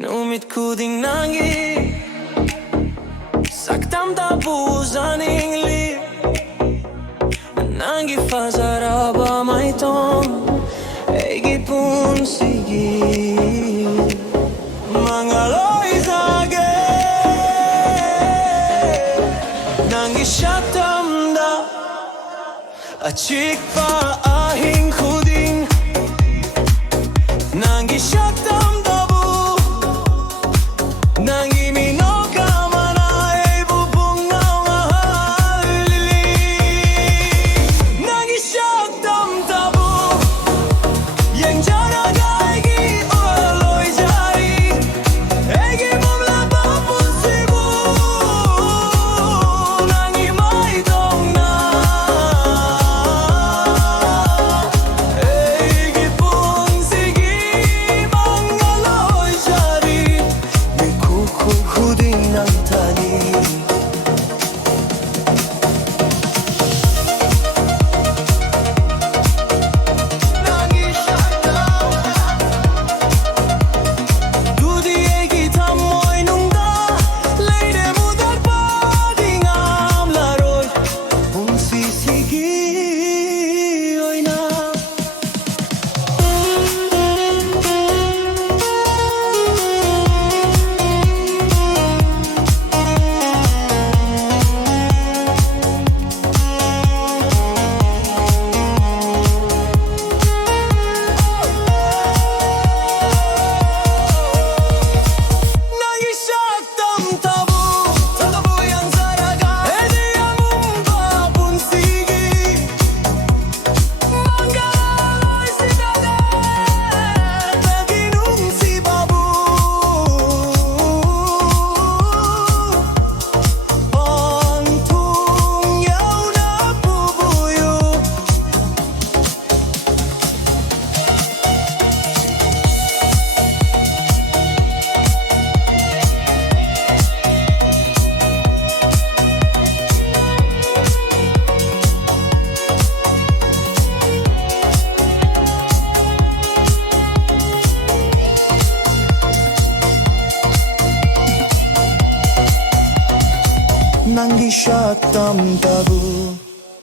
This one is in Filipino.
Numit ko ding Nangi Saktam tapos aning li Nangi fazaraba mai tong Egi pun sigi Mangaloy zage Nangi Saktam da Achik pa ahing kuding Nangi Saktam tabu Nangi minoka mana bubung ngau ngahalili Nangi Saktam tabu Yang jana gaigi oloy jari Egi mumla papun sibu Nangi mai dong na Egi pun sigi mangaloy jari Ni kuku huding ng tani Nangi Saktam Dudi egi tamoy nung da Leide mudar pa di ngam laroy Kung sisigi oy na Nangi Saktam tabu Tabu yang zaraga Edi amung babun sigi Mangaloy si dada Naginung si babu Pantung yaw na bubuyo Nangi Saktam tabu